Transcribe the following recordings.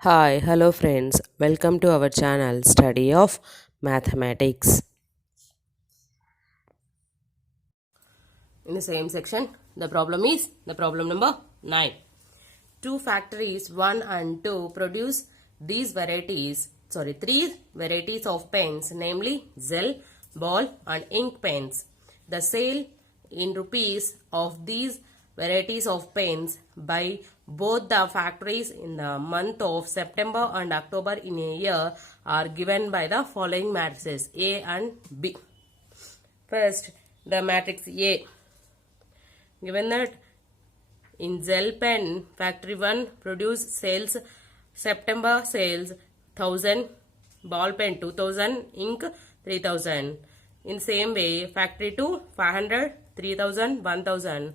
Hi, hello friends. Welcome to our channel Study of Mathematics. In the same section, the problem is the problem number 9. Two factories 1 and 2 produce three varieties of pens, namely gel, ball and ink pens. The sale in rupees of these varieties of pens by both the factories in the month of September and October in a year are given by the following matrices A and B. First, the matrix A. Given that in gel pen, factory 1 produce sales September sales 1000, ball pen 2000, ink 3000. In same way, factory 2 500, 3000, 1000.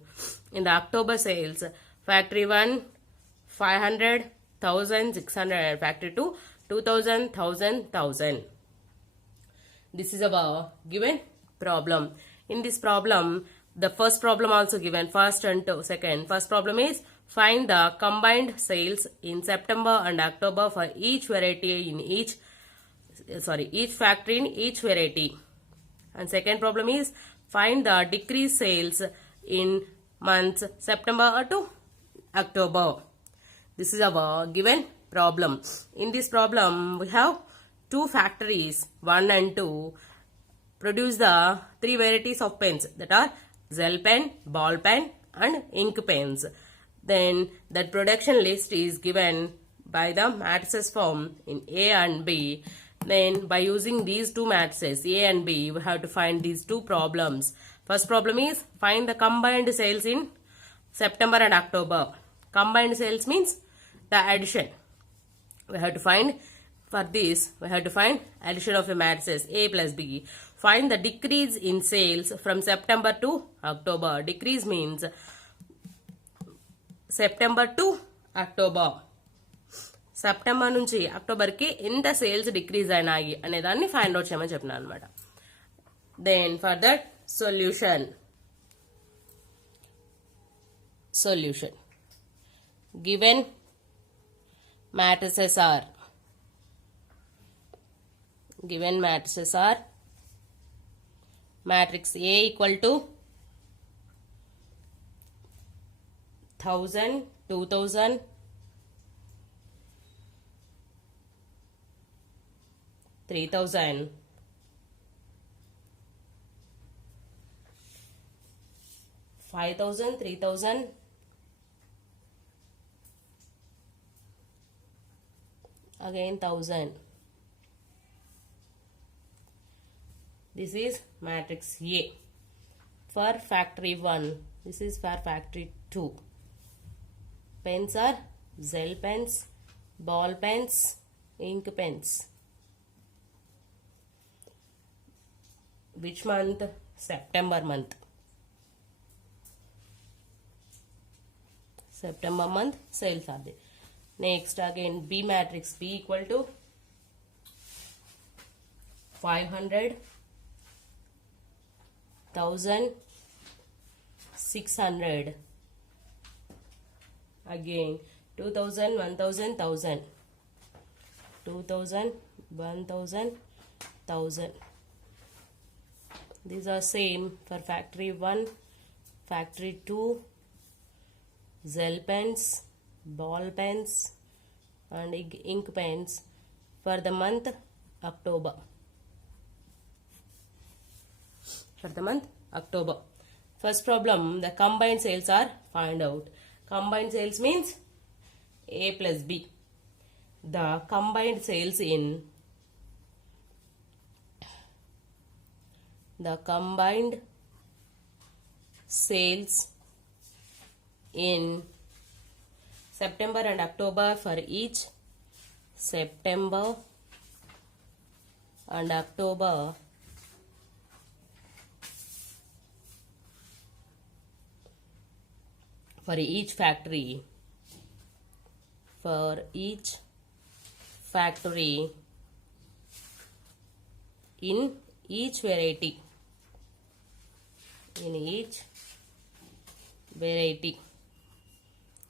In the October sales, factory 1 500, 1600, factory 2 2000, 1000. This is our given problem. In this problem, the first problem also given, first and second. First problem is find the combined sales in September and October for each variety in each factory in each variety. And second problem is find the decreased sales in months September to October. This is our given problem. In this problem, we have two factories, 1 and 2, produce the three varieties of pens, that are gel pen, ball pen and ink pens. Then that production list is given by the matrices form in A and B. Then by using these two matrices A and B, we have to find these two problems. First problem is find the combined sales in September and October. Combined sales means the addition. We have to find, for this, we have to find addition of the matrices A plus B. Find the decrease in sales from September to October. Decrease means September to October. September నుంచి అక్టోబర్కి ఎంత sales decrease అయినాయి అనే దాన్ని find out చేయమని చెప్పినా అనమాట. Then for that solution given matrices are matrix A equal to 1000, 2000, 3000, 5000, 3000, again 1000. This is matrix A for factory 1. This is for factory 2. Pens are gel pens, ball pens, ink pens. Which month? September month. September month sales are there. Next again B matrix B equal to 500, 1000, 600, again 2000, 1000, 1000, 2000, 1000, 1000. These are same for factory 1, factory 2, gel pens, ball pens and ink pens for the month October. First problem, the combined sales are find out. Combined sales means A plus B. The combined sales in September and October for each September and October for each factory in each variety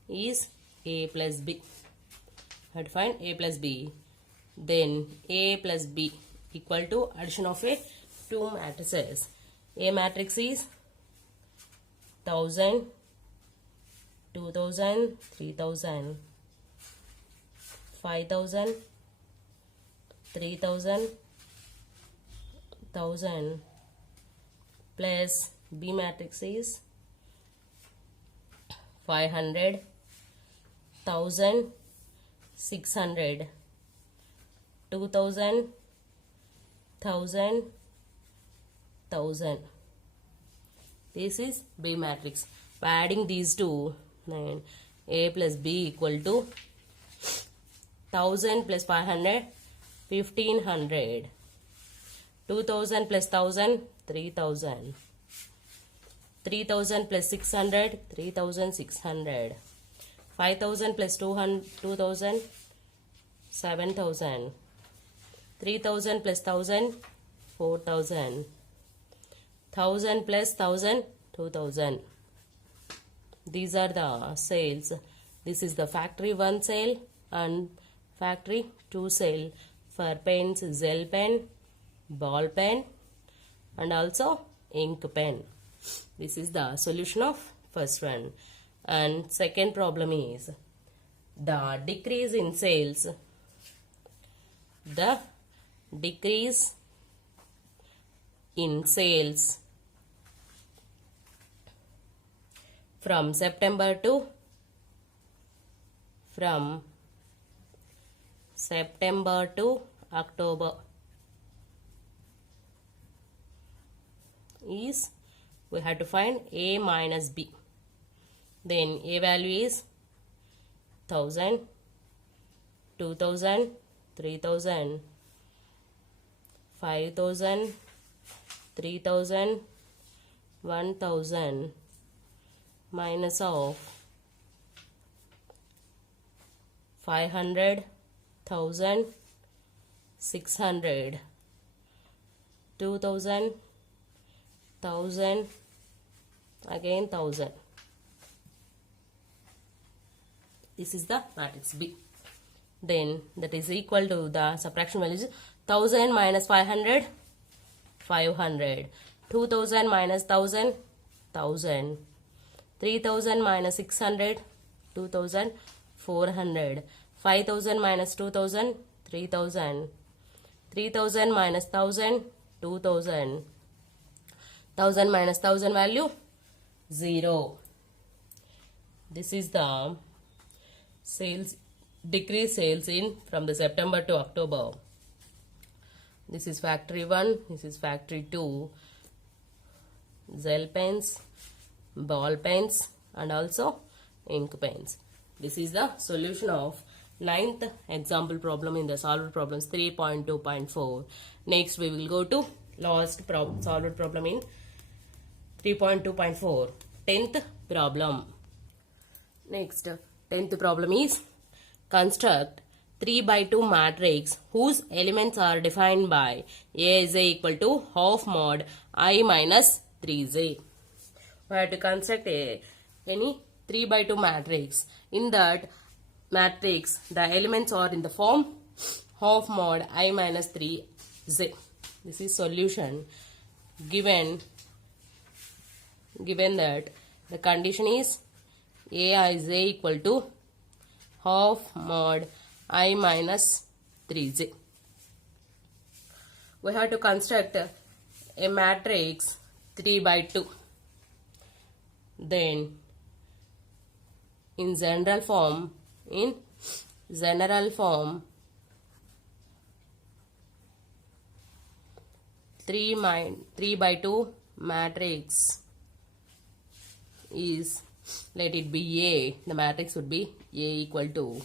is A plus B. I have to find A plus B. Then A plus B equal to addition of a two matrices. A matrix is 1000, 2000, 3000, 5000, 3000, 1000 plus B matrix is 500, 1000, 600, 2000, 1000, 1000. This is B matrix. By adding these two, then A plus B equal to 1000 plus 500, 1500. 2000 plus 1000, 3000. 3000 plus 600, 3600. 5000 plus 2000, 7000. 3000 plus 1000, 4000. 1000 plus 1000, 2000. These are the sales. This is the factory 1 sale and factory 2 sale for pens, gel pen, ball pen and also ink pen. This is the solution of first one. And second problem is the decrease in sales. The decrease in sales from September to October is, we have to find A minus B. Then A value is 1000, 2000, 3000, 5000, 3000, 1000 minus of 500, 1000, 600, 2000, 1000, again 1000. This is the matrix B. Then that is equal to the subtraction values 1000 minus 500, 500. 2000 minus 1000, 1000. 3000 minus 600, 2400. 5000 minus 2000, 3000. 3000 minus 1000, 2000. 1000 minus 1000 value 0. This is the sales, decrease sales in from the September to October. This is factory 1, this is factory 2. Gel pens, ball pens and also ink pens. This is the solution of 9th example problem in the solved problems 3.2.4. Next we will go to last solved problem in 3.2.4. 10th problem. Next 10th problem is construct 3 by 2 matrix whose elements are defined by A is equal to half mod I minus 3j. We have to construct any 3 by 2 matrix. In that matrix, the elements are in the form half mod I minus 3j. This is solution. Given that the condition is A is equal to half mod I minus 3j. We have to construct a matrix 3 by 2. Then in general form 3 by 2 matrix is, let it be A. The matrix would be A equal to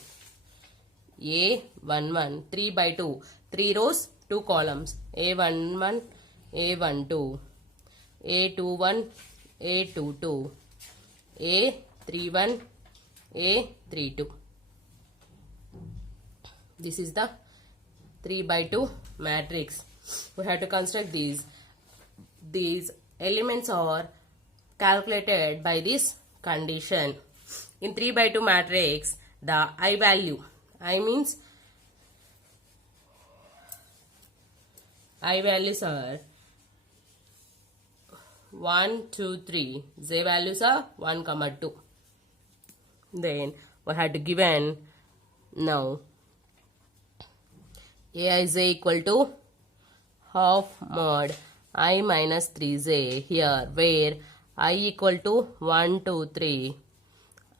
A11, 3 by 2, 3 rows, 2 columns, A11, A12, A21, A22, A31, A32. This is the 3 by 2 matrix. We have to construct these. These elements are calculated by this condition. In 3 by 2 matrix, the I value I means I values are 1, 2, 3. J values are 1, 2. Then we had to given now Aij equal to half mod I minus 3j here, where I equal to 1, 2, 3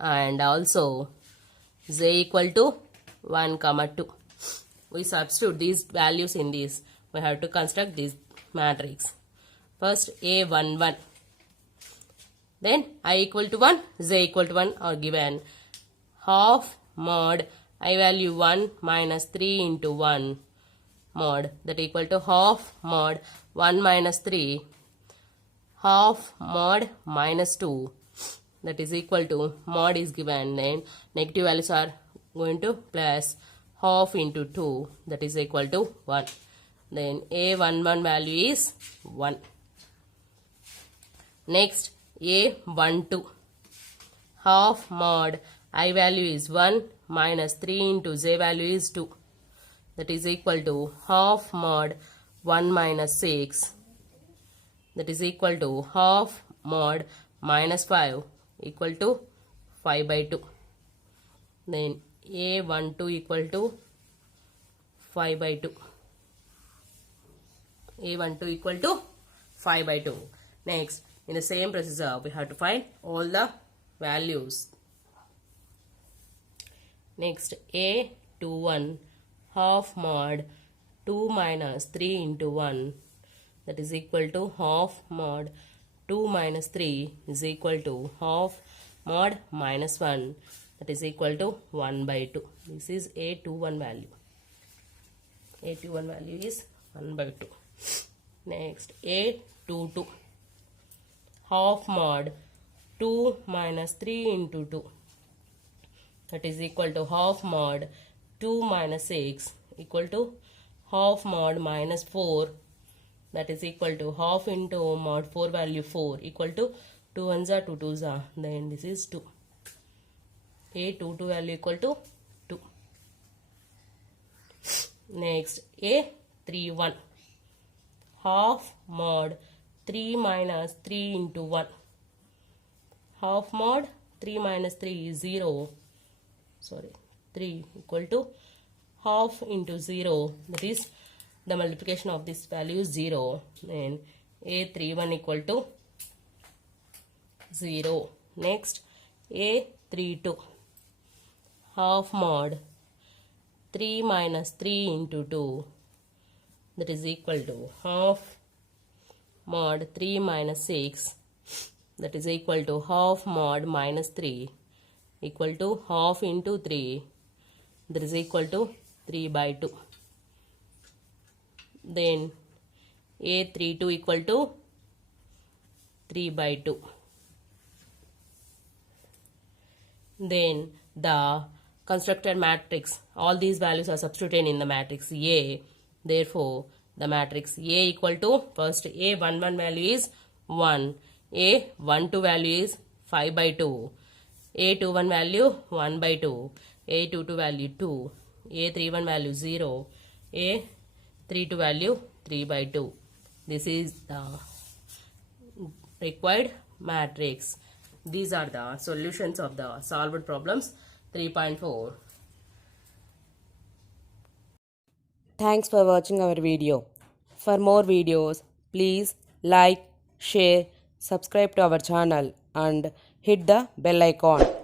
and also j equal to 1, 2. We substitute these values in this. We have to construct this matrix. First A1, 1. Then I equal to 1, j equal to 1 are given. Half mod I value 1 minus 3 into 1 mod, that equal to half mod 1 minus 3, half mod minus 2, that is equal to mod is given, then negative values are going to plus half into 2, that is equal to 1. Then A11 value is 1. Next A12, half mod I value is 1 minus 3 into j value is 2, that is equal to half mod 1 minus 6, that is equal to half mod minus 5 equal to 5 by 2. Then A12 equal to 5 by 2. A12 equal to 5 by 2. Next, in the same procedure, we have to find all the values. Next, A21 half mod 2 minus 3 into 1, that is equal to half mod 2 minus 3 is equal to half mod minus 1, that is equal to 1 by 2. This is A21 value. A21 value is 1 by 2. Next, A22 half mod 2 minus 3 into 2, that is equal to half mod 2 minus 6 equal to half mod minus 4, that is equal to half into mod 4 value 4 equal to 2 1s are 2 2s are, then this is 2. A22 value equal to 2. Next, A31 half mod 3 minus 3 into 1, half mod 3 minus 3 is 0, 3 equal to half into 0, that is the multiplication of this value is 0, then A31 equal to 0. Next, A32 half mod 3 minus 3 into 2, that is equal to half mod 3 minus 6, that is equal to half mod minus 3 equal to half into 3, that is equal to 3 by 2. Then A32 equal to 3 by 2. Then the constructed matrix, all these values are substituted in the matrix A. Therefore, the matrix A equal to, first A11 value is 1, A12 value is 5 by 2, A21 value 1 by 2, A22 value 2, A31 value 0, A32 value 3 by 2. This is the required matrix. These are the solutions of the solved problems 3.4. Thanks for watching our video. For more videos, please like, share, subscribe to our channel and hit the bell icon.